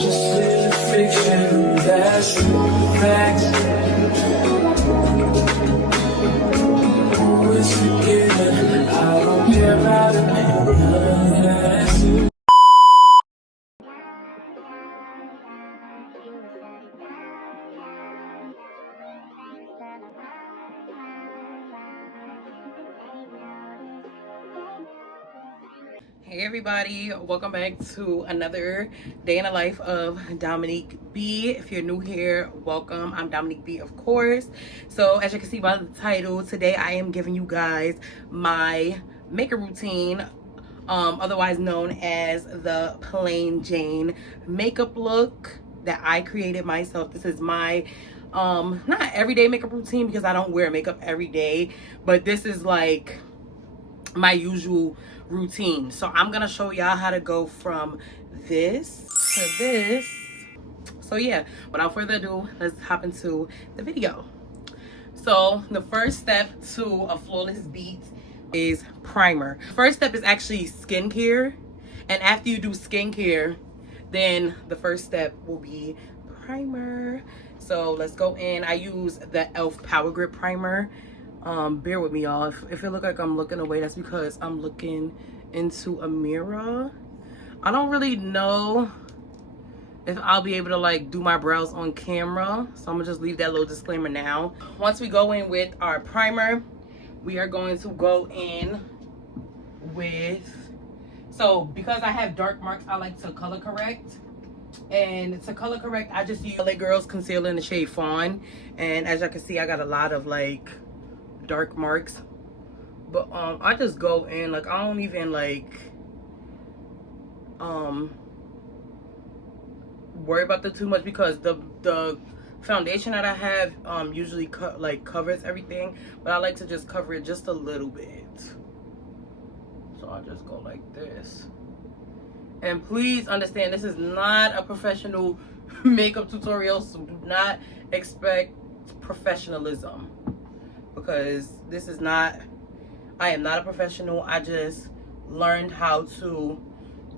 just live fiction, that's fact. Always forgiven, I don't care about opinions. Hey everybody, welcome back to another day in the life of Dominique B. If you're new here, welcome. I'm Dominique B, of course. So as you can see by the title, today I am giving you guys my makeup routine, otherwise known as the plain Jane makeup look that I created myself. This is my not everyday makeup routine because I don't wear makeup every day, but this is like my usual routine. So I'm gonna show y'all how to go from this to this. So yeah, without further ado, let's hop into the video. So the first step to a flawless beat is primer. First step is actually skincare, and after you do skincare, then the first step will be primer. So let's go in. I use the e.l.f. Power Grip primer. Bear with me, y'all. If it look like I'm looking away, that's because I'm looking into a mirror. I don't really know if I'll be able to like do my brows on camera, so I'm gonna just leave that little disclaimer now. Once we go in with our primer, we are going to go in with, so because I have dark marks, I like to color correct. And to color correct, I just use LA Girls concealer in the shade Fawn. And as y'all can see, I got a lot of like dark marks, but I just go in, like I don't even like worry about that too much, because the foundation that I have usually covers everything, but I like to just cover it just a little bit. So I just go like this. And please understand, this is not a professional makeup tutorial, so do not expect professionalism, because this is not, I am not a professional. I just learned how to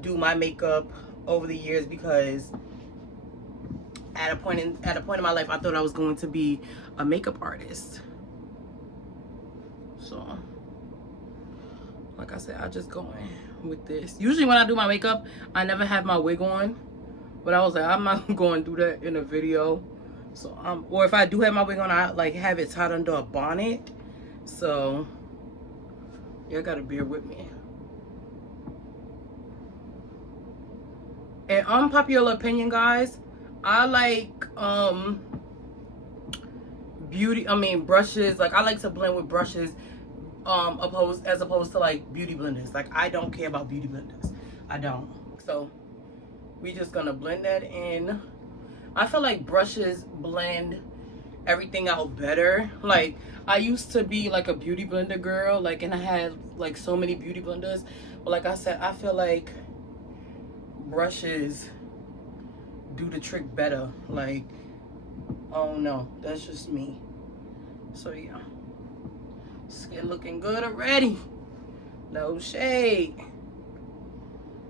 do my makeup over the years, because at a point in my life I thought I was going to be a makeup artist. So like I said, I just go in with this. Usually when I do my makeup, I never have my wig on, but I was like, I'm not going to do that in a video. So or if I do have my wig on, I like have it tied under a bonnet. So you gotta bear with me. And unpopular opinion, guys, I like brushes. Like I like to blend with brushes as opposed to like beauty blenders. Like I don't care about beauty blenders, I don't. So we just gonna blend that in. I feel like brushes blend everything out better. Like I used to be like a beauty blender girl, like, and I had like so many beauty blenders, but like I said, I feel like brushes do the trick better. Like, oh no, that's just me. So yeah, skin looking good already, no shade.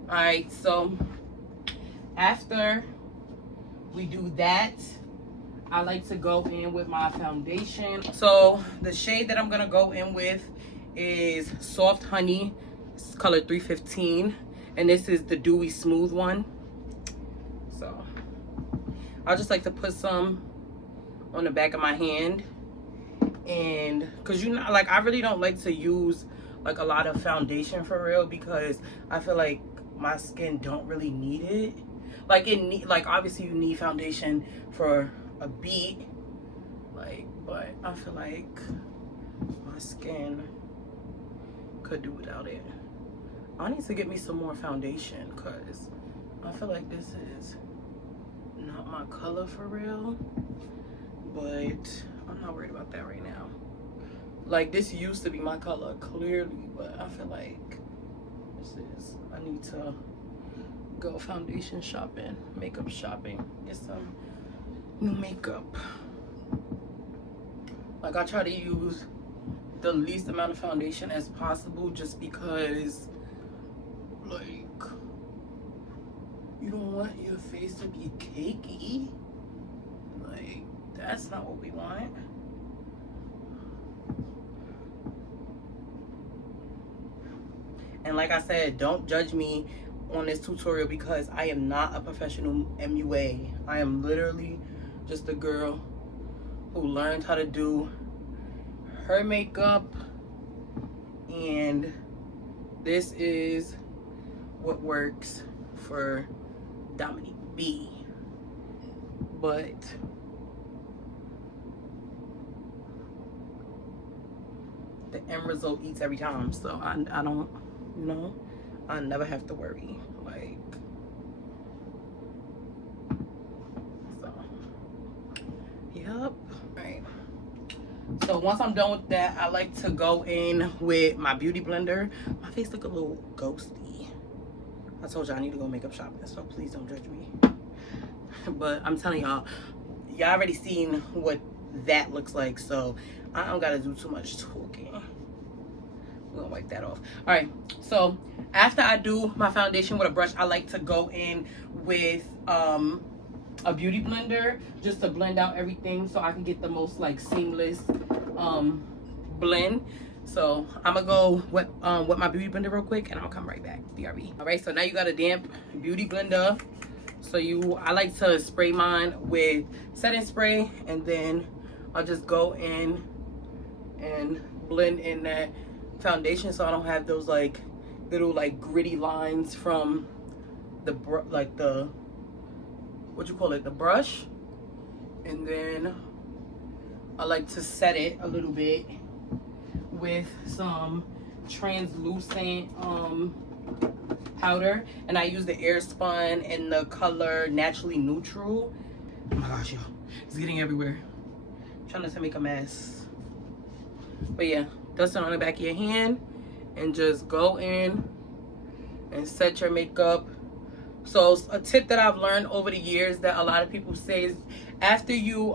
All right, so after we do that, I like to go in with my foundation. So the shade that I'm gonna go in with is Soft Honey. It's color 315, and this is the Dewy Smooth one. So I just like to put some on the back of my hand, and because you know, like I really don't like to use like a lot of foundation for real, because I feel like my skin don't really need it. Like obviously you need foundation for a beat, like, but I feel like my skin could do without it. I need to get me some more foundation, because I feel like this is not my color for real, but I'm not worried about that right now. Like this used to be my color clearly, but I feel like I need to go foundation shopping, makeup shopping, get some new makeup. Like I try to use the least amount of foundation as possible, just because like you don't want your face to be cakey. Like, that's not what we want. And like I said, don't judge me on this tutorial because I am not a professional MUA. I am literally just a girl who learned how to do her makeup, and this is what works for Dominique B. But the end result eats every time, so I don't, you know, I never have to worry. Like, so, yep. Right. So once I'm done with that, I like to go in with my beauty blender. My face look a little ghosty. I told y'all I need to go makeup shopping, so please don't judge me. But I'm telling y'all already seen what that looks like, so I don't gotta do too much talking. We're gonna wipe that off. All right, so after I do my foundation with a brush, I like to go in with a beauty blender just to blend out everything so I can get the most like seamless blend. So I'm gonna go with my beauty blender real quick, and I'm gonna come right back. BRB. All right, so now you got a damp beauty blender. So I like to spray mine with setting spray, and then I'll just go in and blend in that foundation so I don't have those like little like gritty lines from the what you call it, the brush. And then I like to set it a little bit with some translucent powder, and I use the Airspun in the color Naturally Neutral. Oh my gosh, y'all, it's getting everywhere. I'm trying not to make a mess. But yeah, dust it on the back of your hand and just go in and set your makeup. So a tip that I've learned over the years that a lot of people say is after you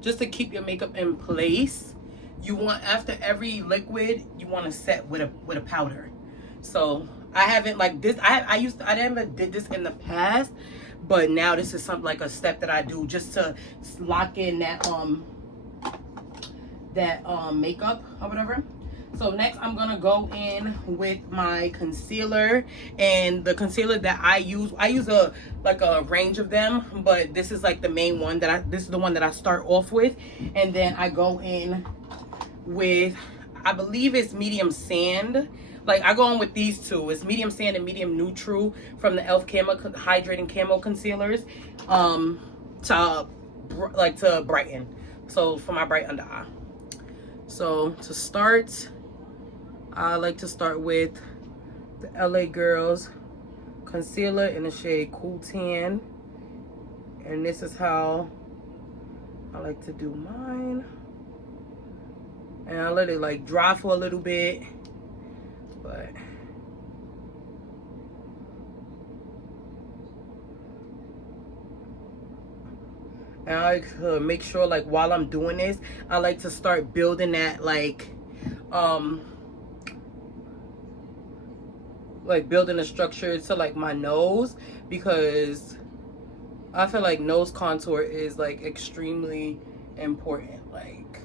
just to keep your makeup in place, you want, after every liquid, you want to set with a powder. So I haven't like this. I never did this in the past, but now this is something like a step that I do just to lock in that makeup or whatever. So next I'm gonna go in with my concealer, and the concealer that I use a range of them, but this is like the main one this is the one that I start off with, and then I go in with, I believe it's medium sand. Like I go in with these two. It's medium sand and medium neutral from the e.l.f. Camo hydrating camo concealers to brighten. So for my bright under eye. So to start, I like to start with the LA Girls concealer in the shade Cool Tan, and this is how I like to do mine. And I let it like dry for a little bit, but and I like to make sure, like while I'm doing this, I like to start building that like building a structure to like my nose, because I feel like nose contour is like extremely important. Like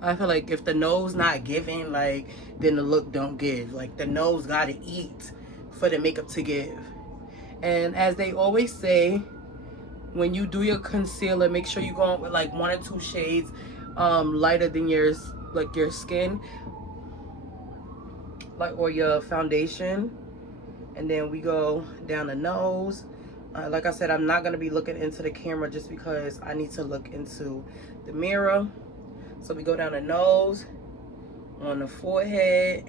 I feel like if the nose not giving, like then the look don't give. Like the nose gotta eat for the makeup to give. And as they always say, when you do your concealer, make sure you go on with like 1 or 2 shades lighter than your skin, like, or your foundation. And then we go down the nose. Like I said, I'm not gonna be looking into the camera just because I need to look into the mirror. So we go down the nose, on the forehead.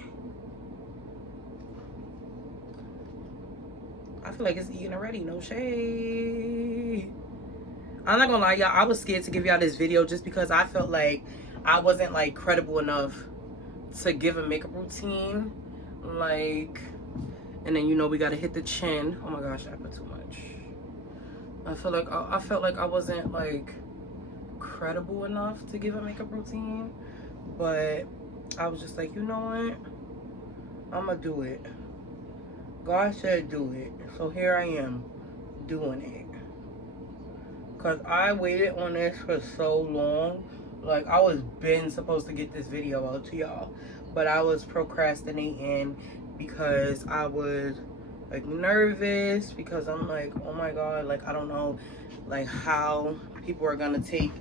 I feel like it's eating already, no shade. I'm not gonna lie, y'all, I was scared to give y'all this video just because I felt like I wasn't like credible enough to give a makeup routine. Like, and then you know we gotta hit the chin. Oh my gosh, I put too much. I felt like I wasn't like credible enough to give a makeup routine, but I was just like, you know what, I'm gonna do it. God said do it. So here I am doing it. Because I waited on this for so long. Like, I was been supposed to get this video out to y'all. But I was procrastinating because I was, like, nervous. Because I'm like, oh my God, like, I don't know, like, how people are going to take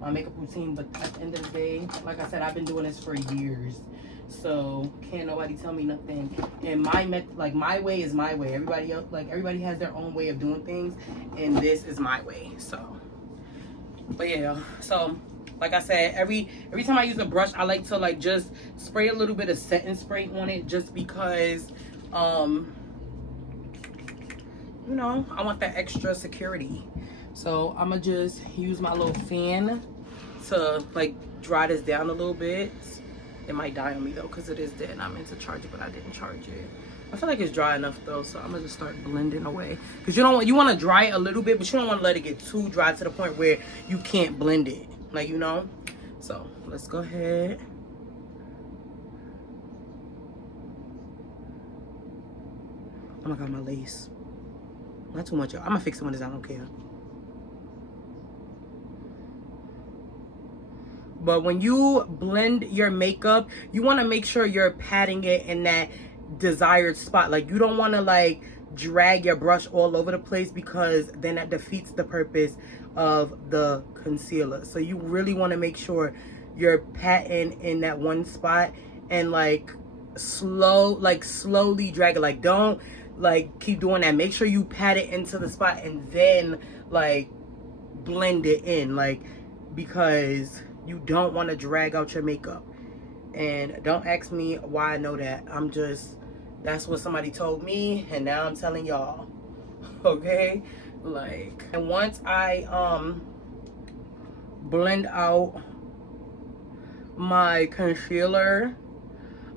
my makeup routine. But at the end of the day, like I said, I've been doing this for years. So can't nobody tell me nothing. And my way is my way. Everybody else, like, everybody has their own way of doing things, and this is my way. So, but yeah. So like I said, every time I use a brush, I like to like just spray a little bit of setting spray on it, just because you know, I want that extra security. So I'm gonna just use my little fan to like dry this down a little bit. It might die on me though, because it is dead and I meant to charge it, but I didn't charge it. I feel like it's dry enough though, so I'm gonna just start blending away. Because you want to dry it a little bit, but you don't want to let it get too dry to the point where you can't blend it, like, you know. So let's go ahead. Oh my God, my lace. Not too much, y'all. I'm gonna fix it when it's out, I don't care. But when you blend your makeup, you want to make sure you're patting it in that desired spot. Like, you don't want to like drag your brush all over the place, because then that defeats the purpose of the concealer. So you really want to make sure you're patting in that one spot and like slowly drag it. Like, don't like keep doing that. Make sure you pat it into the spot and then like blend it in, like, because you don't want to drag out your makeup. And don't ask me why I know that. That's what somebody told me, and now I'm telling y'all. Okay? Like, and once I blend out my concealer,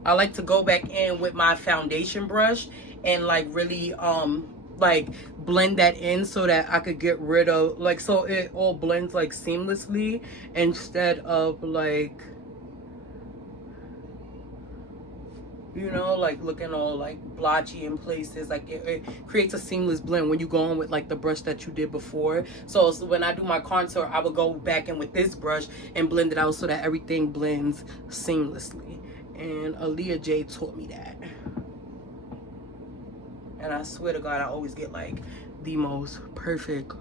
I like to go back in with my foundation brush and like really like blend that in, so that I could get rid of, like, so it all blends like seamlessly, instead of like, you know, like looking all like blotchy in places. Like it creates a seamless blend when you go on with like the brush that you did before. So when I do my contour, I would go back in with this brush and blend it out so that everything blends seamlessly. And Aaliyah J taught me that. And I swear to God, I always get like the most perfect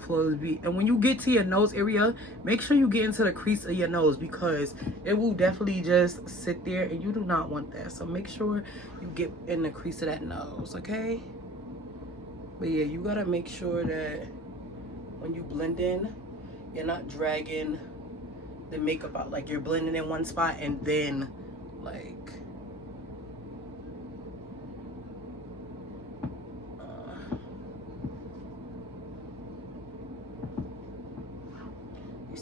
flawless beat. And when you get to your nose area, make sure you get into the crease of your nose, because it will definitely just sit there and you do not want that. So make sure you get in the crease of that nose, okay? But yeah, you gotta make sure that when you blend in, you're not dragging the makeup out. Like, you're blending in one spot and then like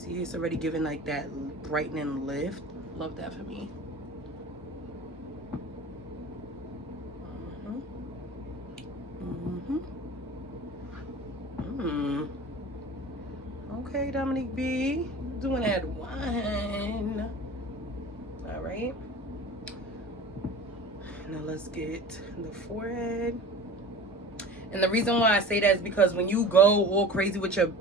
see, it's already giving like that brightening lift. Love that for me. Okay, Dominique B, doing that one. All right. Now let's get the forehead. And the reason why I say that is because when you go all crazy with your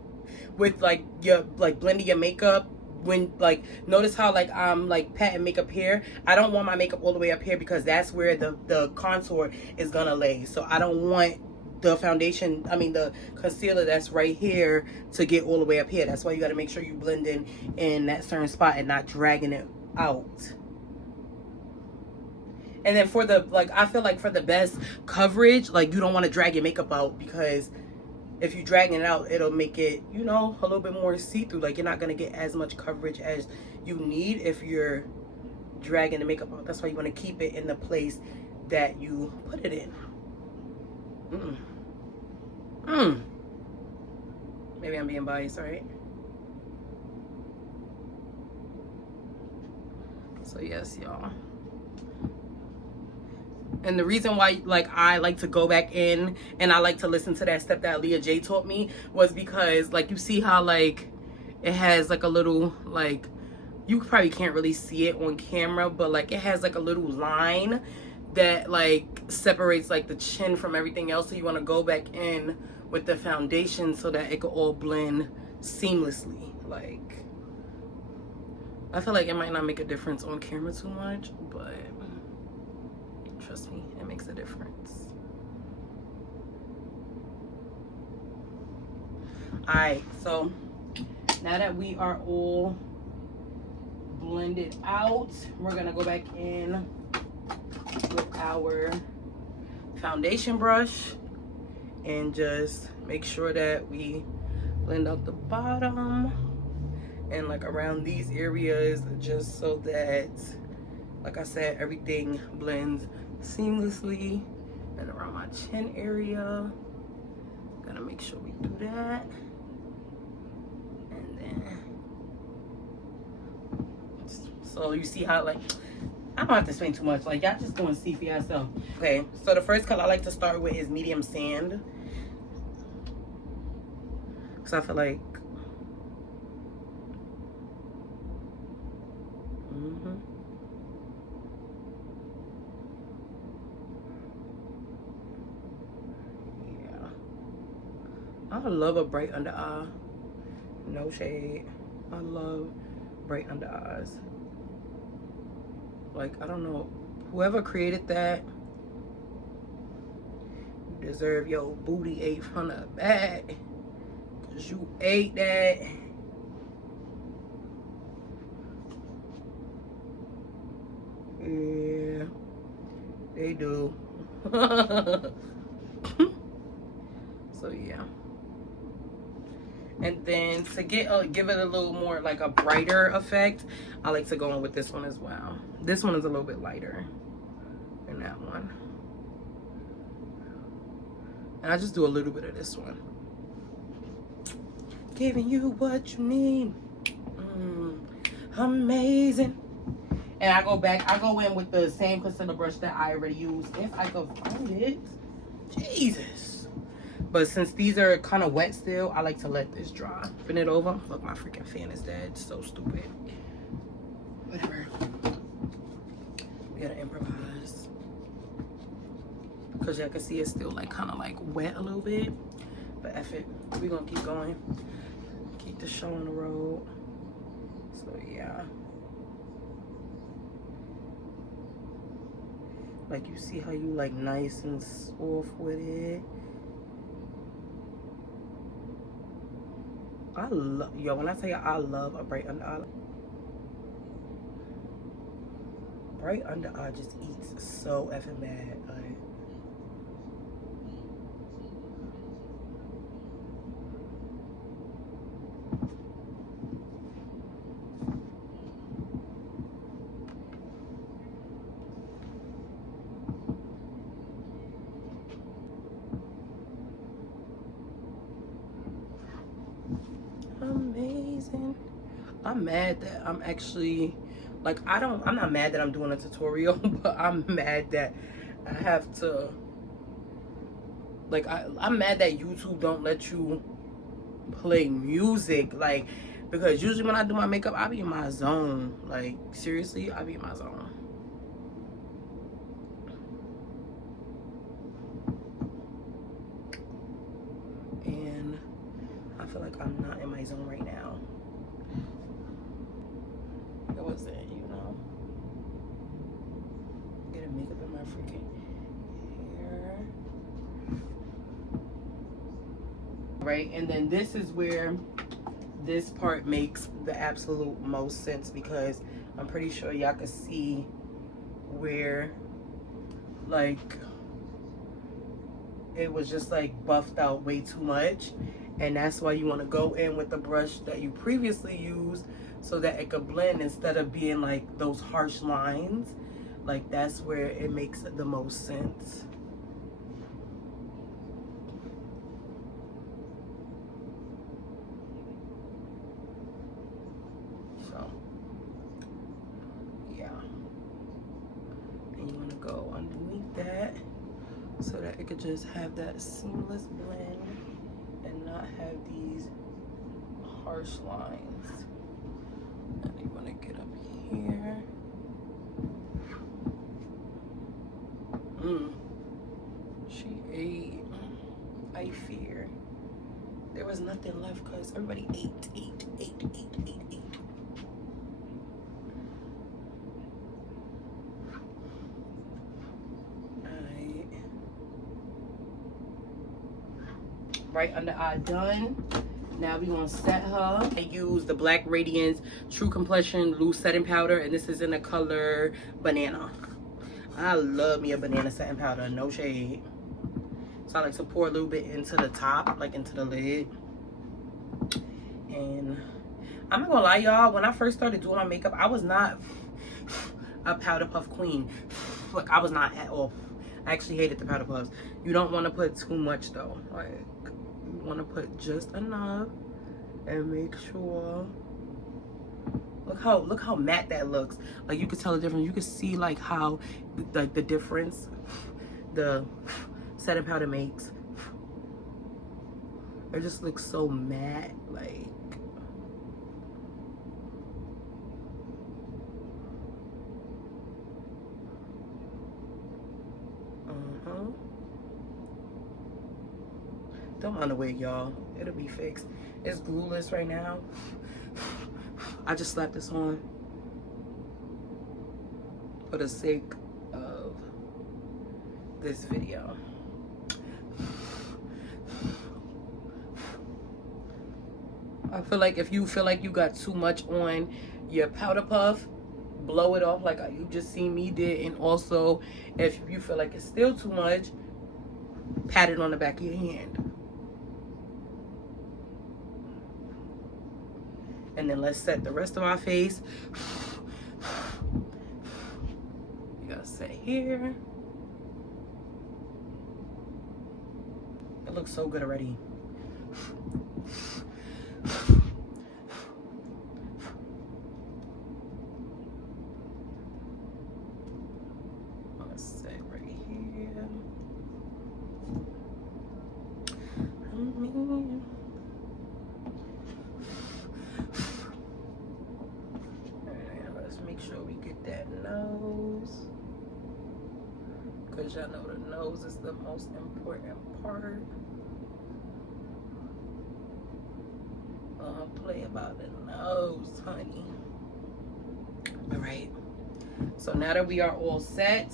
blending your makeup, when like, notice how like I'm like patting makeup here, I don't want my makeup all the way up here, because that's where the contour is gonna lay. So I don't want the foundation, the concealer that's right here, to get all the way up here. That's why you got to make sure you blend in that certain spot and not dragging it out. And then for the, like, I feel like for the best coverage, like, you don't want to drag your makeup out, because if you're dragging it out, it'll make it, you know, a little bit more see-through. Like, you're not going to get as much coverage as you need if you're dragging the makeup out. That's why you want to keep it in the place that you put it in. Maybe I'm being biased, right? So yes, y'all. And the reason why, like, I like to go back in and I like to listen to that step that Aaliyah J taught me was because, like, you see how, like, it has, like, a little, like, you probably can't really see it on camera, but, like, it has, like, a little line that like separates like the chin from everything else. So you want to go back in with the foundation so that it could all blend seamlessly. Like, I feel like it might not make a difference on camera too much, but trust me, it makes a difference. Alright, so now that we are all blended out, we're gonna go back in with our foundation brush and just make sure that we blend out the bottom and like around these areas, just so that, like I said, everything blends seamlessly. And around my chin area, gotta make sure we do that. And then, so you see how, like, I don't have to explain too much, like y'all just go and see for yourself. Okay, so the first color I like to start with is medium sand, so I feel like yeah, I love a bright under eye. No shade, I love bright under eyes. Like, I don't know, whoever created that, you deserve your booty ate from the back, cause you ate that. Yeah, they do. So yeah. And then to give it a little more like a brighter effect, I like to go in with this one as well. This one is a little bit lighter than that one. And I just do a little bit of this one. Giving you what you need. Amazing. And I go in with the same concealer brush that I already used, if I could find it. Jesus. But since these are kind of wet still, I like to let this dry. Spin it over. Look, my freaking fan is dead. So stupid. Whatever. We gotta improvise. Because y'all can see it's still like kind of like wet a little bit. But F it. We're gonna keep going. Keep the show on the road. So yeah. Like, you see how you like nice and soft with it. I love, yo, when I tell you I love a bright under eye. Bright under eye just eats so effing bad. Like, amazing. I'm mad that I'm actually, like, I'm not mad that I'm doing a tutorial, but I'm mad that I have to, like, I'm mad that YouTube don't let you play music, like, because usually when I do my makeup, I be in my zone. Like, seriously, I be in my zone. And I feel like I'm not in my zone right now. It wasn't, you know, getting makeup in my freaking hair. Right, and then this is where this part makes the absolute most sense, because I'm pretty sure y'all can see where, like, it was just like buffed out way too much. And that's why you want to go in with the brush that you previously used, so that it could blend instead of being like those harsh lines. Like, that's where it makes the most sense. So yeah, and you want to go underneath that so that it could just have that seamless blend and not have these harsh lines. And you want to get up here. She ate. I fear. There was nothing left because everybody ate. Alright. Right under our done. Now we're going to set her. I use the Black Radiance True Complexion Loose Setting Powder. And this is in the color Banana. I love me a banana setting powder. No shade. So I like to pour a little bit into the top, like into the lid. And I'm not gonna lie, y'all, when I first started doing my makeup, I was not a powder puff queen. Like, I was not at all. I actually hated the powder puffs. You don't want to put too much though. Like, you want to put just enough and make sure. Look how matte that looks. Like, you could tell the difference. You could see like how like the difference the setting powder makes. It just looks so matte, like. Don't mind the wig, y'all. It'll be fixed. It's glueless right now. I just slapped this on for the sake of this video. I feel like if you feel like you got too much on your powder puff, blow it off like you just seen me did. And also, if you feel like it's still too much, pat it on the back of your hand. And then let's set the rest of our face. You gotta set here. It looks so good already. Let's set right here. Let's make sure we get that nose, because y'all know the nose is the most important part. Play about the nose, honey. All right, so now that we are all set,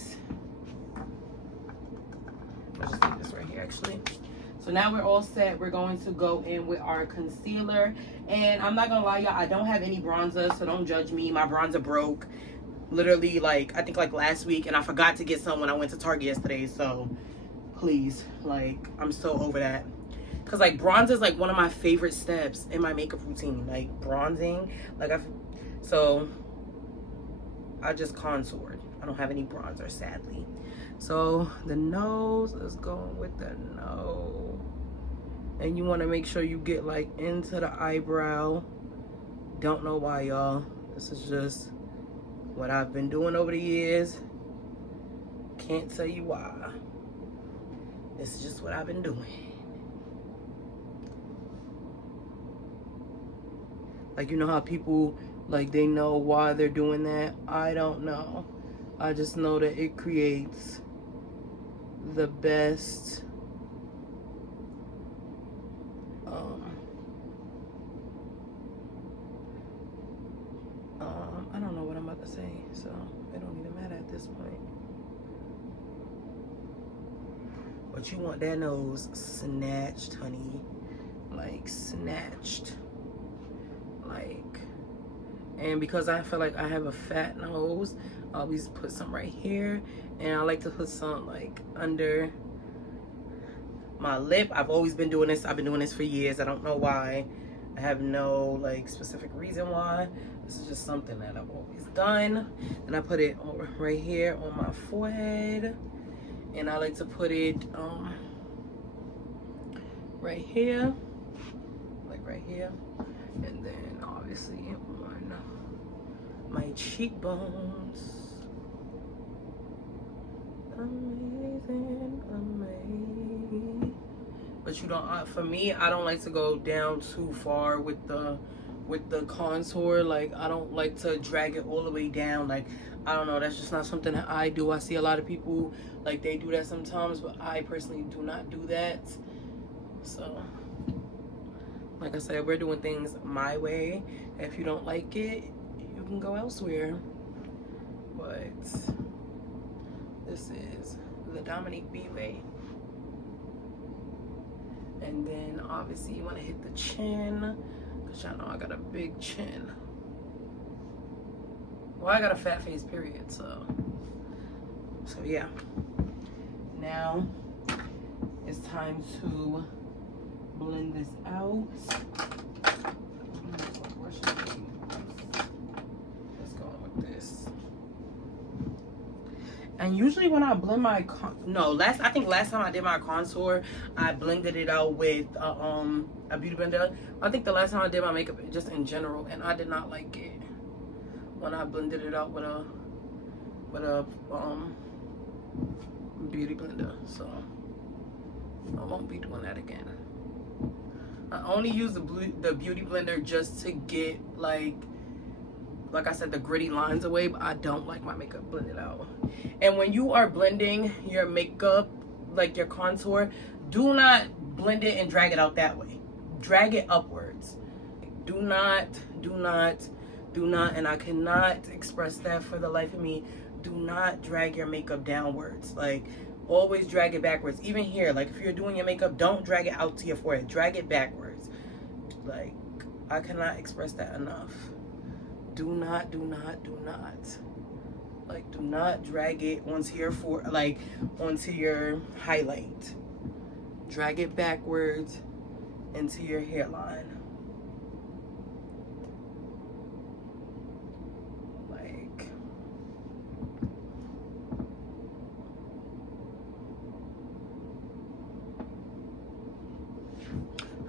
let's just leave this right here actually. So now we're all set. We're going to go in with our concealer. And I'm not gonna lie, y'all, I don't have any bronzer, so don't judge me. My bronzer broke literally, like, I think like last week, and I forgot to get some when I went to Target yesterday. So please, like, I'm so over that. Because like bronzer is like one of my favorite steps in my makeup routine, like bronzing. Like, so I just contoured. I don't have any bronzer, sadly. So the nose is going with the nose. And you want to make sure you get like into the eyebrow. Don't know why, y'all. This is just what I've been doing over the years. Can't tell you why. This is just what I've been doing. Like, you know how people, like, they know why they're doing that? I don't know. I just know that it creates the best I don't know what I'm about to say, so it don't even matter at this point. But you want that nose snatched, honey. Like, snatched. Like, and because I feel like I have a fat nose, I always put some right here, and I like to put some like under my lip. I've always been doing this. I've been doing this for years. I don't know why. I have no like specific reason why. This is just something that I've always done. And I put it over right here on my forehead, and I like to put it right here, like right here, and then obviously on my cheekbones. Amazing, amazing. But you don't, for me, I don't like to go down too far with the with the contour. Like, I don't like to drag it all the way down. Like, I don't know, that's just not something that I do. I see a lot of people, like, they do that sometimes, but I personally do not do that. So, like I said, we're doing things my way. If you don't like it, you can go elsewhere. But this is the Dominique B way. And then obviously you want to hit the chin, because y'all know I got a big chin. Well, I got a fat face, period. So yeah. Now it's time to blend this out. And usually when I blend my I think last time I did my contour, I blended it out with a beauty blender. I think the last time I did my makeup just in general, and I did not like it when I blended it out with a beauty blender. So I won't be doing that again. I only use the beauty blender just to get like I said, the gritty lines away, but I don't like my makeup blended out. And when you are blending your makeup, like your contour, do not blend it and drag it out that way. Drag it upwards. Do not, and I cannot express that for the life of me. Do not drag your makeup downwards. Like, always drag it backwards. Even here, like if you're doing your makeup, don't drag it out to your forehead. Drag it backwards. Like, I cannot express that enough. Do not. Like, do not drag it onto your highlight. Drag it backwards into your hairline. Like,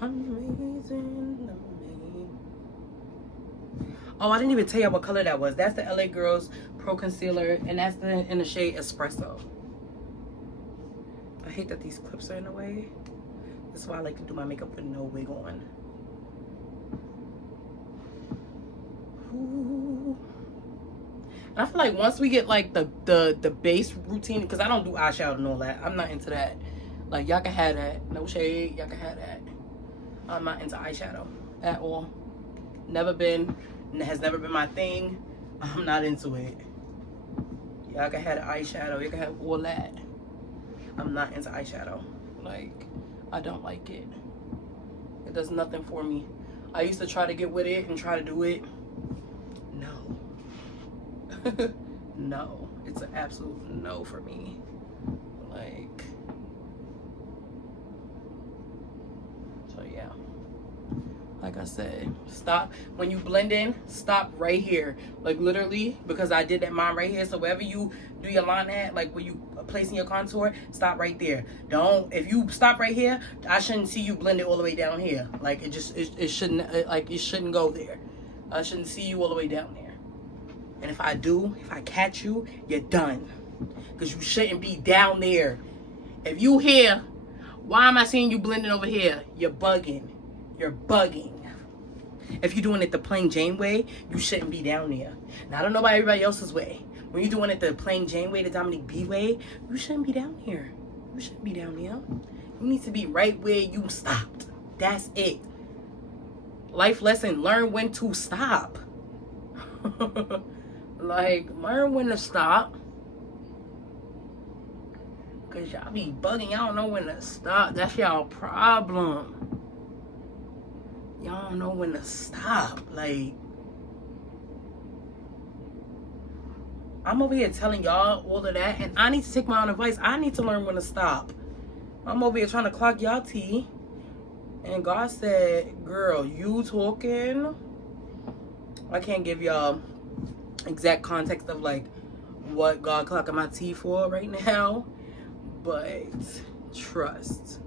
amazing. Oh, I didn't even tell you what color that was. That's the LA Girls Pro Concealer, and that's in the shade Espresso. I hate that these clips are in the way. That's why I like to do my makeup with no wig on. Ooh. And I feel like once we get like the base routine, because I don't do eyeshadow and all that. I'm not into that. Like, y'all can have that. No shade, y'all can have that. I'm not into eyeshadow at all. Never been. Has never been my thing. I'm not into it. Y'all can have the eyeshadow, you can have all that. I'm not into eyeshadow. Like, I don't like it. It does nothing for me. I used to try to get with it and try to do it. No. No. It's an absolute no for me. Like, so yeah. Like I said, stop when you blend in. Stop right here, like literally, because I did that mine right here. So wherever you do your line at, like when you placing your contour, stop right there. Don't, if you stop right here, I shouldn't see you blend it all the way down here. Like, it shouldn't, it shouldn't go there. I shouldn't see you all the way down there. And if I catch you, you're done, because you shouldn't be down there. If you here, why am I seeing you blending over here? You're bugging. You're bugging. If you're doing it the plain Jane way, you shouldn't be down there. Now, I don't know about everybody else's way. When you're doing it the plain Jane way, the Dominique B way, you shouldn't be down here. You shouldn't be down there. You need to be right where you stopped. That's it. Life lesson, learn when to stop. Like, learn when to stop. Because y'all be bugging. Y'all don't know when to stop. That's y'all problem. Y'all don't know when to stop. Like, I'm over here telling y'all all of that, and I need to take my own advice. I need to learn when to stop. I'm over here trying to clock y'all tea, and God said, girl, you talking. I can't give y'all exact context of like what God clocking my tea for right now, but trust,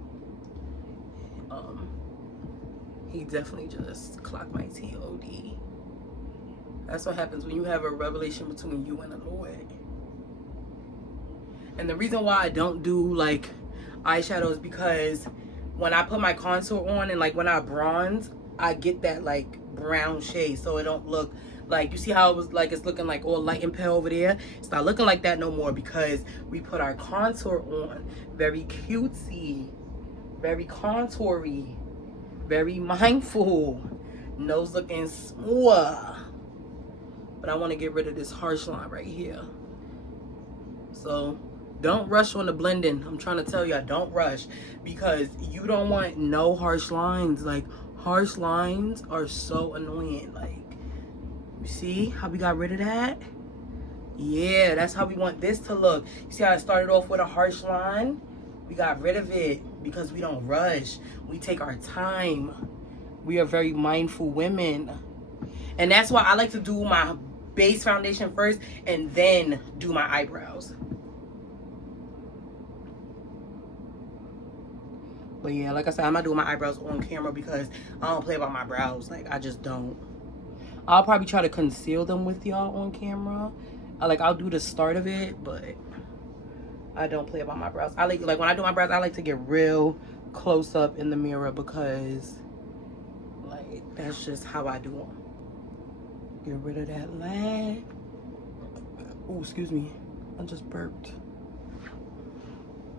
he definitely just clocked my tea OD. That's what happens when you have a revelation between you and the Lord. And the reason why I don't do like eyeshadow is because when I put my contour on and like when I bronze, I get that like brown shade, so it don't look like, you see how it was like it's looking like all light and pale over there. It's not looking like that no more because we put our contour on. Very cutesy, very contoury, very mindful, nose looking smooth. But I want to get rid of this harsh line right here. So don't rush on the blending. I'm trying to tell you, don't rush, because you don't want no harsh lines. Like, harsh lines are so annoying. Like, you see how we got rid of that? Yeah, that's how we want this to look. You see how I started off with a harsh line? We got rid of it because we don't rush. We take our time. We are very mindful women. And that's why I like to do my base foundation first and then do my eyebrows. But yeah, like I said, I'm not doing my eyebrows on camera because I don't play about my brows. Like, I just don't. I'll probably try to conceal them with y'all on camera. I'll do the start of it, but I don't play about my brows. I like when I do my brows, I like to get real close up in the mirror because, like, that's just how I do them. Get rid of that lag. Oh, excuse me. I just burped.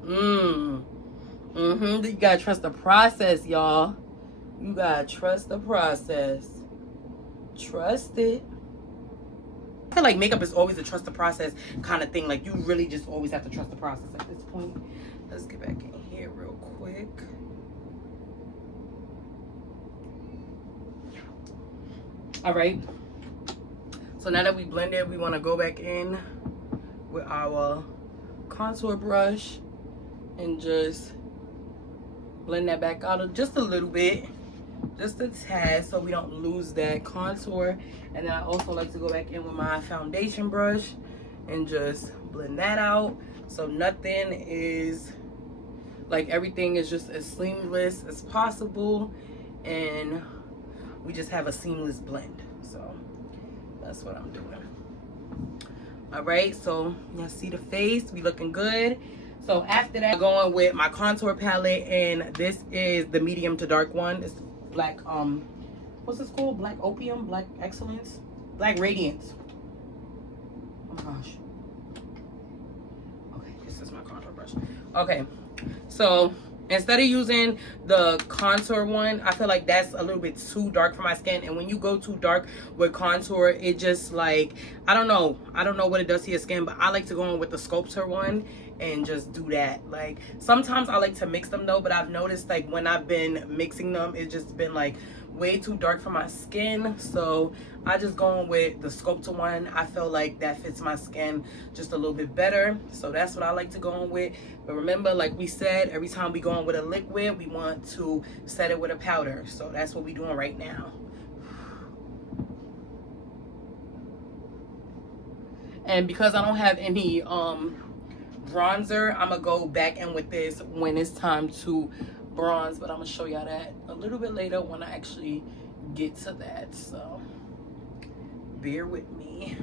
You gotta trust the process, y'all. You gotta trust the process. Trust it. I feel like makeup is always a trust the process kind of thing. Like, you really just always have to trust the process at this point. Let's get back in here real quick. All right. So now that we blended, we want to go back in with our contour brush and just blend that back out just a little bit, just a tad, so we don't lose that contour. And then I also like to go back in with my foundation brush and just blend that out, so nothing is, like, everything is just as seamless as possible, and we just have a seamless blend. So that's what I'm doing. All right, so y'all see the face, we looking good. So after that, I'm going with my contour palette, and this is the medium to dark one. It's black, what's this called? Black Opium, Black Excellence, Black Radiance. Oh my gosh. Okay, this is my contour brush. Okay, so instead of using the contour one, I feel like that's a little bit too dark for my skin. And when you go too dark with contour, it just, like, I don't know what it does to your skin, but I like to go in with the sculptor one and just do that. Like, sometimes I like to mix them though, but I've noticed, like, when I've been mixing them, it's just been like way too dark for my skin. So I just go in with the sculptor one. I feel like that fits my skin just a little bit better, so that's what I like to go in with. But remember, like we said, every time we go in with a liquid, we want to set it with a powder. So that's what we're doing right now. And because I don't have any bronzer, I'm gonna go back in with this when it's time to bronze, but I'm gonna show y'all that a little bit later when I actually get to that, so bear with me.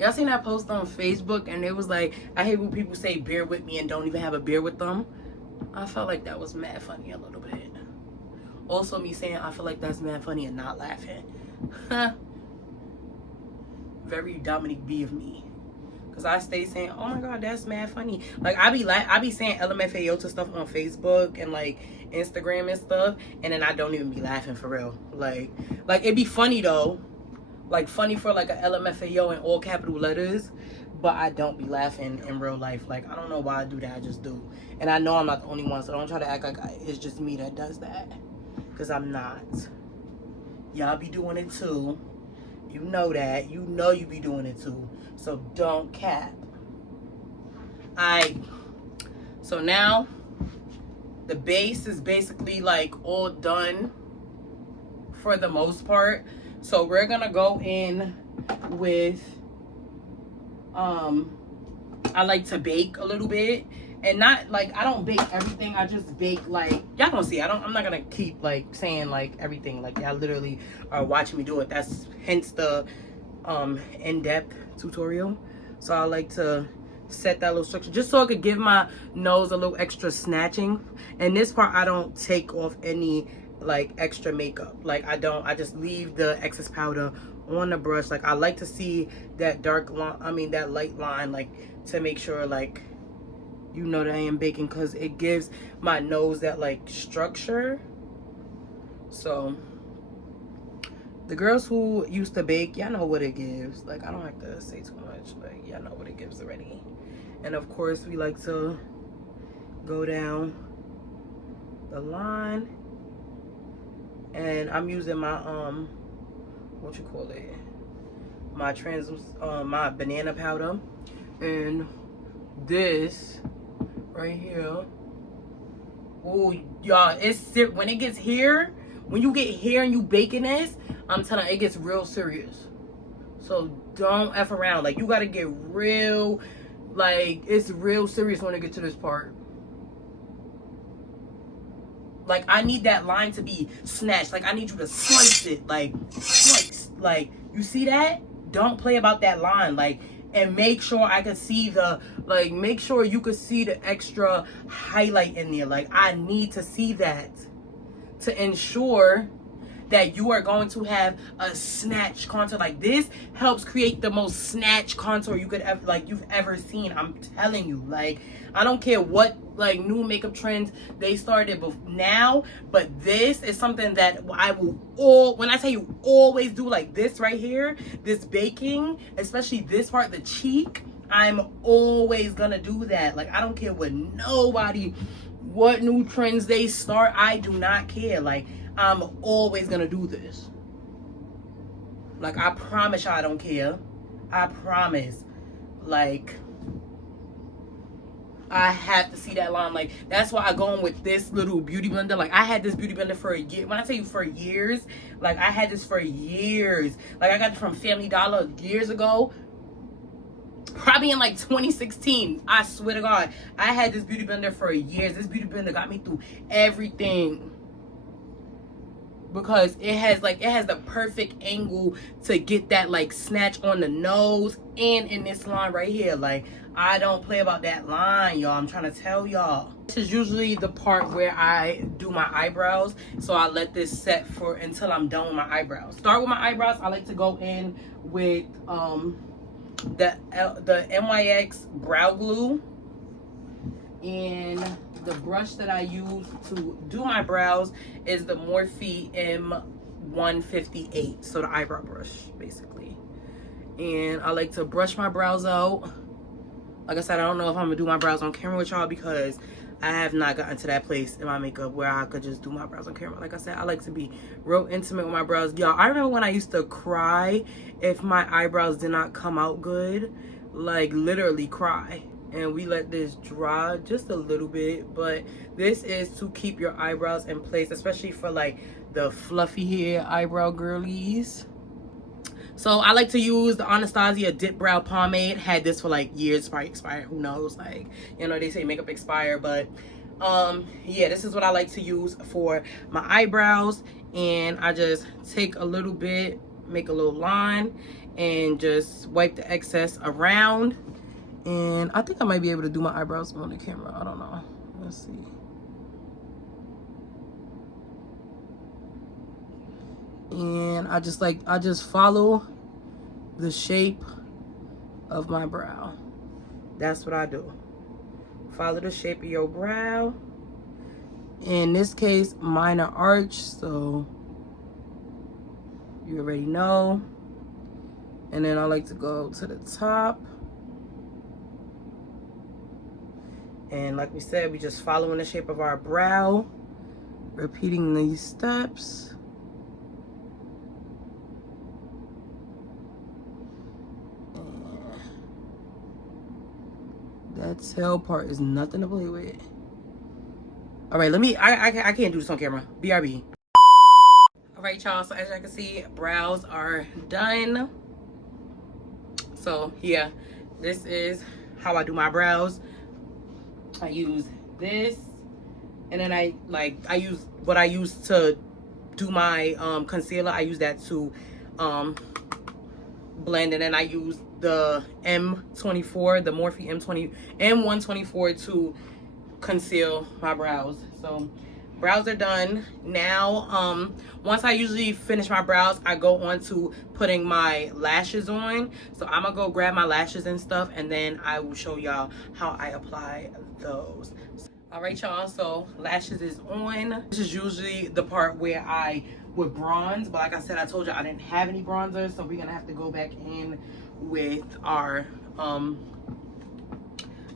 Y'all seen that post on Facebook, and it was like, I hate when people say bear with me and don't even have a beer with them. I felt like that was mad funny a little bit. Also, me saying I feel like that's mad funny and not laughing. Very Dominique B of me. Cause I stay saying, oh my god, that's mad funny. Like, I be saying LMFAO to stuff on Facebook and like Instagram and stuff, and then I don't even be laughing for real. Like it'd be funny though, like funny for like a LMFAO in all capital letters, but I don't be laughing in real life. Like, I don't know why I do that, I just do. And I know I'm not the only one, so don't try to act like it's just me that does that, cause I'm not. Y'all be doing it too. You know that. You know you be doing it too. So don't cap. Alright. So now the base is basically like all done for the most part. So we're gonna go in with I like to bake a little bit. And not like, I don't bake everything, I just bake like, y'all gonna see. I'm not gonna keep like saying like everything, like y'all literally are watching me do it. That's hence the in-depth tutorial. So I like to set that little structure just so I could give my nose a little extra snatching. And this part I don't take off any like extra makeup. Like I just leave the excess powder on the brush. Like I like to see that dark line, that light line, like to make sure like you know that I am baking, because it gives my nose that like structure. So the girls who used to bake, y'all know what it gives. Like I don't have to say too much, like y'all know what it gives already. And of course we like to go down the line, and I'm using my what you call it, my my banana powder. And this right here, oh y'all, when it gets here, when you get here and you baking this, I'm telling you, it gets real serious. So don't F around. Like you gotta get real, like it's real serious when it get to this part. Like I need that line to be snatched. Like I need you to slice it, like slice. Like you see that? Don't play about that line. Like, and make sure I can see the, like make sure you can see the extra highlight in there. Like I need to see that to ensure that you are going to have a snatch contour. Like this helps create the most snatch contour you could ever, like you've ever seen. I'm telling you, like I don't care what like new makeup trends they started now, but this is something that I will when I tell you always do, like this right here, this baking, especially this part, the cheek, I'm always gonna do that. Like I don't care what new trends they start, I do not care. Like I'm always gonna do this. Like I promise y'all I don't care. I promise. Like I have to see that line. Like that's why I go in with this little beauty blender. Like I had this beauty blender for a year. When I tell you for years, like I had this for years. Like I got it from Family Dollar years ago. Probably in like 2016. I swear to God, I had this beauty blender for years. This beauty blender got me through everything, because it has the perfect angle to get that like snatch on the nose and in this line right here. Like I don't play about that line, y'all. I'm trying to tell y'all. This is usually the part where I do my eyebrows, so I let this set for until I'm done with my eyebrows. Start with my eyebrows. I like to go in with the NYX brow glue, and the brush that I use to do my brows is the Morphe M158, so the eyebrow brush basically. And I like to brush my brows out. Like I said, I don't know if I'm gonna do my brows on camera with y'all, because I have not gotten to that place in my makeup where I could just do my brows on camera. Like I said, I like to be real intimate with my brows. Y'all, I remember when I used to cry if my eyebrows did not come out good. Like literally cry. And we let this dry just a little bit, but this is to keep your eyebrows in place, especially for like the fluffy hair eyebrow girlies. So I like to use the Anastasia Dip Brow Pomade. Had this for like years, probably expired, who knows, like, you know, they say makeup expire, but yeah, this is what I like to use for my eyebrows. And I just take a little bit, make a little line, and just wipe the excess around. And I think I might be able to do my eyebrows on the camera. I don't know. Let's see. And I just follow the shape of my brow. That's what I do. Follow the shape of your brow. In this case, minor arch, so you already know. And then I like to go to the top. And like we said, we just following the shape of our brow, repeating these steps. And that tail part is nothing to play with. All right, I can't do this on camera. BRB. All right, y'all, so as y'all can see, brows are done. So yeah, this is how I do my brows. I use this, and then I use what I use to do my concealer. I use that to blend, and then I use the M24, the Morphe M124 to conceal my brows. So brows are done. Now, once I usually finish my brows, I go on to putting my lashes on. So I'm gonna go grab my lashes and stuff, and then I will show y'all how I apply those. All right, y'all, so lashes is on. This is usually the part where I would bronze, but like I said, I told you I didn't have any bronzer, so we're gonna have to go back in with our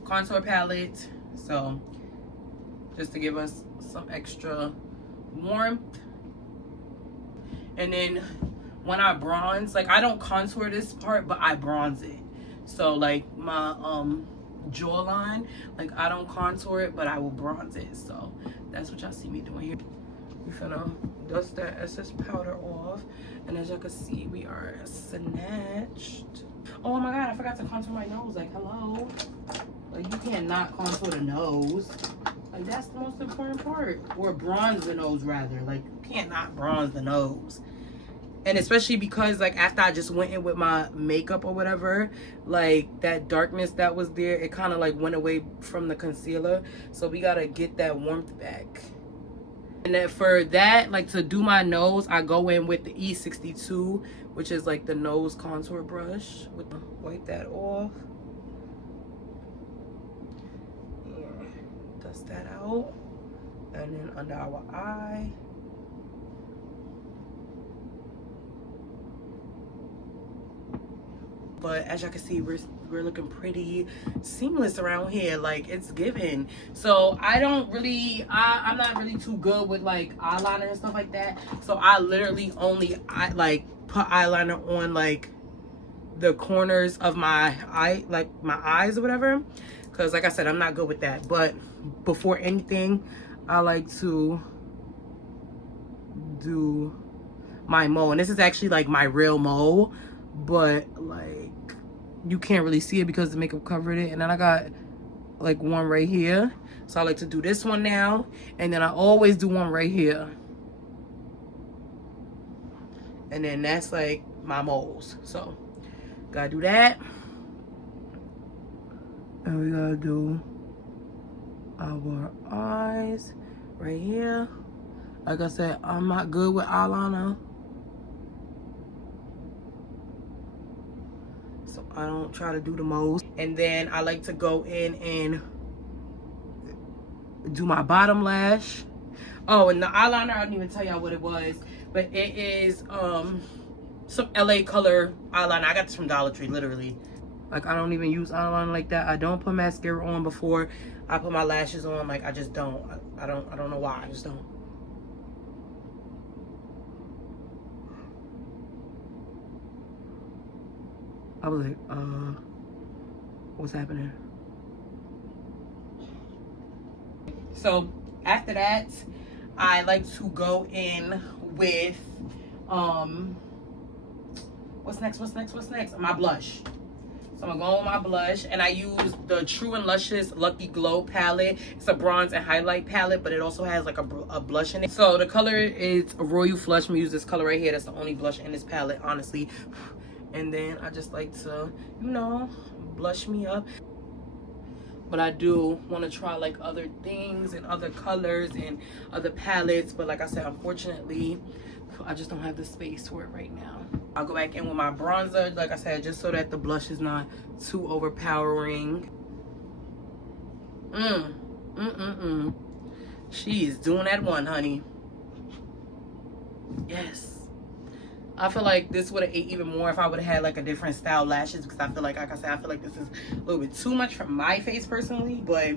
contour palette. So just to give us some extra warmth. And then when I bronze, like, I don't contour this part, but I bronze it. So like my jawline, like, I don't contour it, but I will bronze it. So that's what y'all see me doing here. We're gonna dust that excess powder off, and as y'all can see, we are snatched. Oh my god, I forgot to contour my nose. Like, hello, like, you cannot contour the nose. Like, that's the most important part. Or bronze the nose, rather. Like, you can't not bronze the nose. And especially because, like, after I just went in with my makeup or whatever, like, that darkness that was there, it kind of, like, went away from the concealer. So we gotta get that warmth back. And then for that, like, to do my nose, I go in with the E62, which is, like, the nose contour brush. Wipe that off. Dust that out, and then under our eye. But as y'all can see, we're looking pretty seamless around here. Like, it's given. So I don't really, I'm not really too good with, like, eyeliner and stuff like that. So I literally only put eyeliner on, like, the corners of my eye, like my eyes or whatever, because like I said, I'm not good with that. But before anything, I like to do my mole, and this is actually like my real mole, but like you can't really see it because the makeup covered it. And then I got like one right here, so I like to do this one now, and then I always do one right here, and then that's like my moles. So gotta do that, and we gotta do our eyes right here. Like I said, I'm not good with eyeliner, so I don't try to do the most. And then I like to go in and do my bottom lash. Oh, and the eyeliner, I didn't even tell y'all what it was, but it is some LA color eyeliner. I got this from Dollar Tree, literally. Like, I don't even use eyeliner like that. I don't put mascara on before I put my lashes on. Like, I just don't. I don't know why. I just don't. I was like, what's happening? So after that, I like to go in with what's next? My blush. So I'm gonna go on my blush, and I use the True and Luscious Lucky Glow palette. It's a bronze and highlight palette, but it also has like a blush in it. So the color is Royal Flush. I'm gonna use this color right here. That's the only blush in this palette, honestly. And then I just like to, you know, blush me up. But I do want to try like other things and other colors and other palettes. But like I said, unfortunately, I just don't have the space for it right now. I'll go back in with my bronzer, like I said, just so that the blush is not too overpowering. She's doing that one, honey. Yes. I feel like this would have ate even more if I would have had like a different style lashes, because I feel like I said, I feel like this is a little bit too much for my face personally, but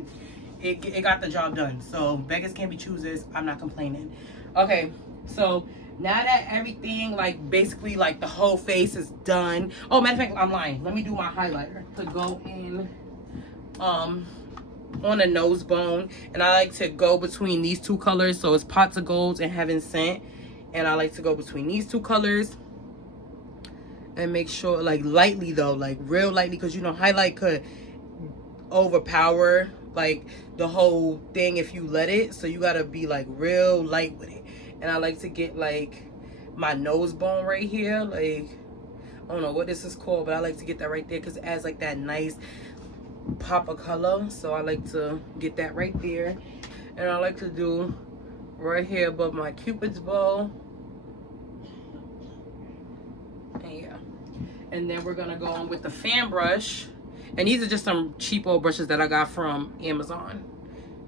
it got the job done. So beggars can't be choosers. I'm not complaining. Okay, so now that everything, like basically like the whole face is done. Oh, matter of fact, I'm lying. Let me do my highlighter to go in on the nose bone, and I like to go between these two colors. So it's Pots of Gold and Heaven Sent. And I like to go between these two colors and make sure, like, lightly though, like real lightly, because you know highlight could overpower like the whole thing if you let it. So you gotta be like real light with it. And I like to get like my nose bone right here, like, I don't know what this is called, but I like to get that right there because it adds like that nice pop of color. So I like to get that right there. And I like to do right here above my Cupid's bow. And yeah. And then we're gonna go on with the fan brush. And these are just some cheapo brushes that I got from Amazon.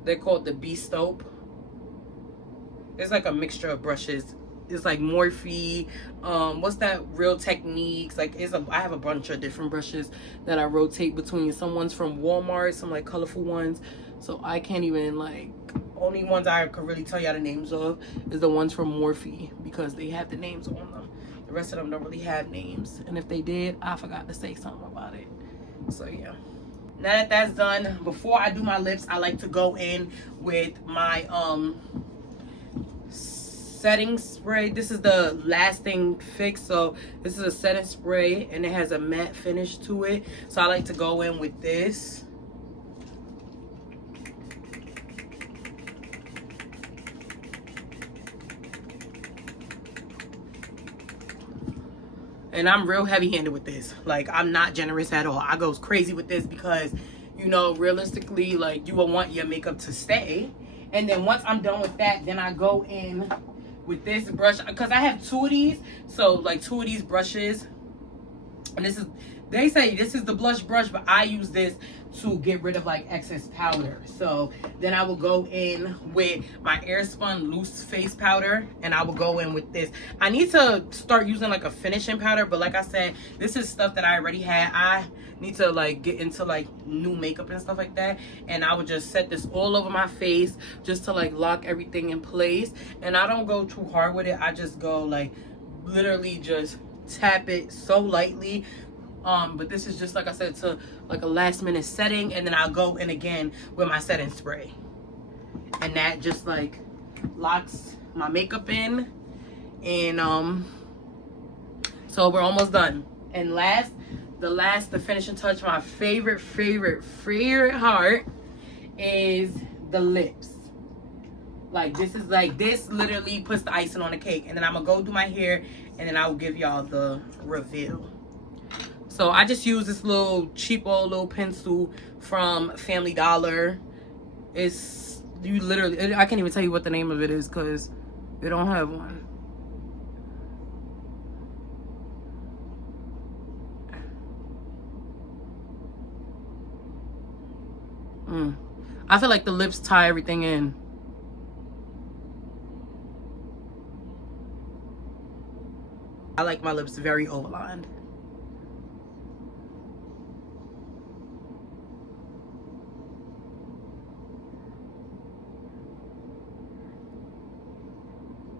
They're called the Bestope. It's like a mixture of brushes. It's like Morphe, what's that, Real Techniques. Like I have a bunch of different brushes that I rotate between. Some ones from Walmart, some like colorful ones. So I can't even, like, only ones I could really tell y'all the names of is the ones from Morphe, because they have the names on them. The rest of them don't really have names. And if they did, I forgot to say something about it. So yeah. Now that that's done, before I do my lips, I like to go in with my setting spray. This is the Lasting Fix. So this is a setting spray and it has a matte finish to it. So I like to go in with this. And I'm real heavy-handed with this. Like, I'm not generous at all. I goes crazy with this because, you know, realistically, like, you will want your makeup to stay. And then once I'm done with that, then I go in with this brush. Because I have two of these. So, like, two of these brushes. And this is, they say this is the blush brush, but I use this to get rid of, like, excess powder. So then I will go in with my Airspun loose face powder, and I will go in with this. I need to start using like a finishing powder, but like I said, this is stuff that I already had. I need to like get into like new makeup and stuff like that, and I would just set this all over my face just to like lock everything in place. And I don't go too hard with it. I just go like literally just tap it so lightly. But this is just, like I said, to like a last minute setting, and then I'll go in again with my setting spray, and that just like locks my makeup in. And so we're almost done. And the finishing touch, my favorite heart, is the lips. Like, this is like, this literally puts the icing on the cake. And then I'm gonna go do my hair, and then I will give y'all the reveal. So I just use this little cheapo little pencil from Family Dollar. It's, you literally, I can't even tell you what the name of it is because they don't have one. I feel like the lips tie everything in. I like my lips very overlined.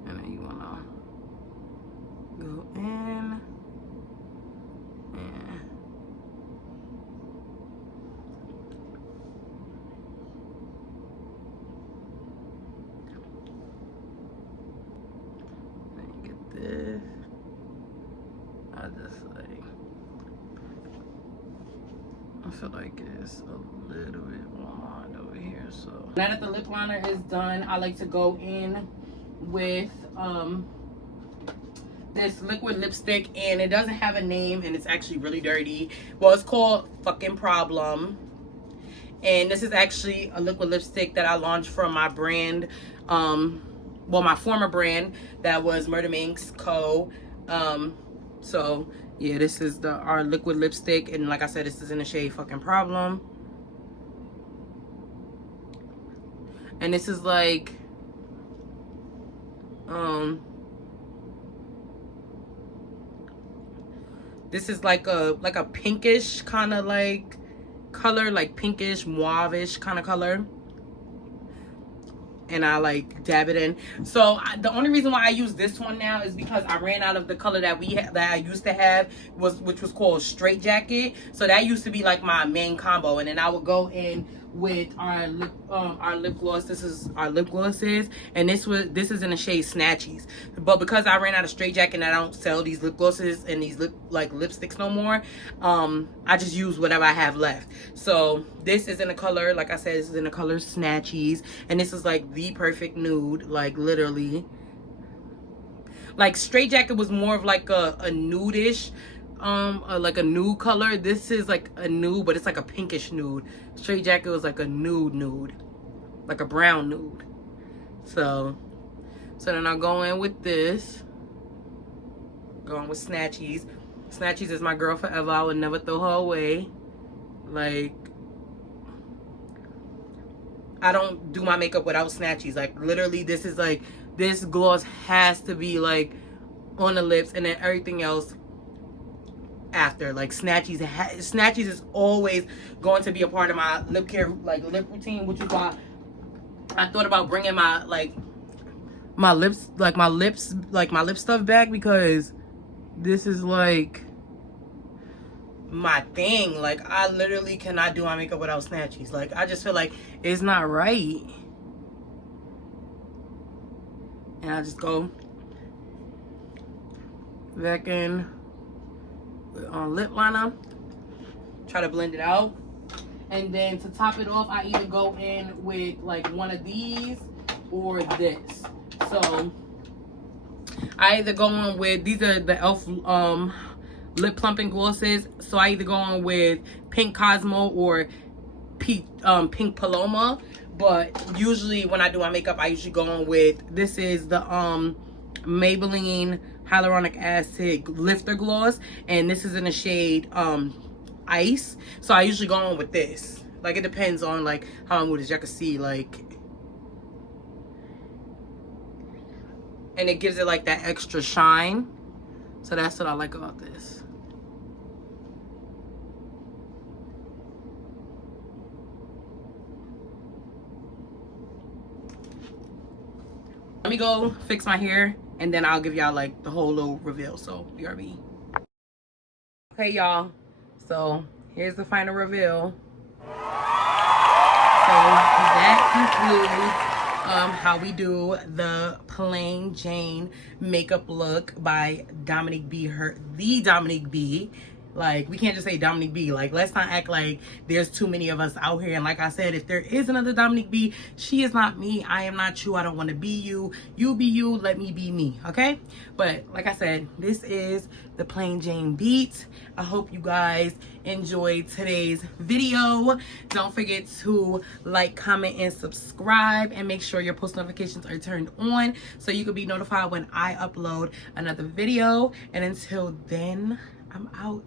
And then you wanna go in and then you get this. I just like, I feel like it's a little bit more lined over here. So now that the lip liner is done, I like to go in with this liquid lipstick, and it doesn't have a name, and it's actually really dirty. Well, it's called Fucking Problem, and this is actually a liquid lipstick that I launched from my brand, well, my former brand, that was Murder Minx Co. So yeah, this is our liquid lipstick, and like I said, this is in the shade Fucking Problem. And this is like this is like a pinkish kind of like color, like pinkish mauve-ish kind of color. And I like dab it in. So the only reason why I use this one now is because I ran out of the color that that I used to have, which was called Straight Jacket. So that used to be like my main combo, and then I would go in with our lip gloss. This is our lip glosses, and this is in the shade Snatchies. But because I ran out of Straight Jacket and I don't sell these lip glosses and these lipsticks no more, I just use whatever I have left. So this is in the color, like I said, this is in the color Snatchies, and this is like the perfect nude, like literally. Like Straight Jacket was more of like a nude-ish, like a nude color. This is like a nude, but it's like a pinkish nude. Straight Jacket was like a nude, like a brown nude. So So then I'll go in with this. Going with Snatchies. Snatchies is my girl forever. I would never throw her away. Like, I don't do my makeup without Snatchies. Like, literally, this is like, this gloss has to be like on the lips, and then everything else after. Like, Snatchies is always going to be a part of my lip care, like lip routine, which is why I thought about bringing my lip stuff back, because this is like my thing. Like, I literally cannot do my makeup without Snatchies. Like, I just feel like it's not right. And I just go back in on lip liner, try to blend it out, and then to top it off, I either go in with like one of these or this. So I either go on with, these are the e.l.f. lip plumping glosses. So I either go on with Pink Cosmo or Pink Paloma. But usually when I do my makeup, I usually go on with, this is the Maybelline Hyaluronic Acid Lifter Gloss. And this is in the shade Ice. So I usually go on with this. Like, it depends on like how my mood is. Y'all can see, like, and it gives it like that extra shine. So that's what I like about this. Let me go fix my hair, and then I'll give y'all like the whole little reveal. So BRB. Okay, y'all. So here's the final reveal. So that concludes how we do the Plain Jane makeup look by Dominique B. The Dominique B. Like, we can't just say Dominique B. Like, let's not act like there's too many of us out here. And like I said, if there is another Dominique B, she is not me. I am not you. I don't want to be you. You be you. Let me be me. Okay? But like I said, this is the Plain Jane beat. I hope you guys enjoyed today's video. Don't forget to like, comment, and subscribe. And make sure your post notifications are turned on so you can be notified when I upload another video. And until then, I'm out.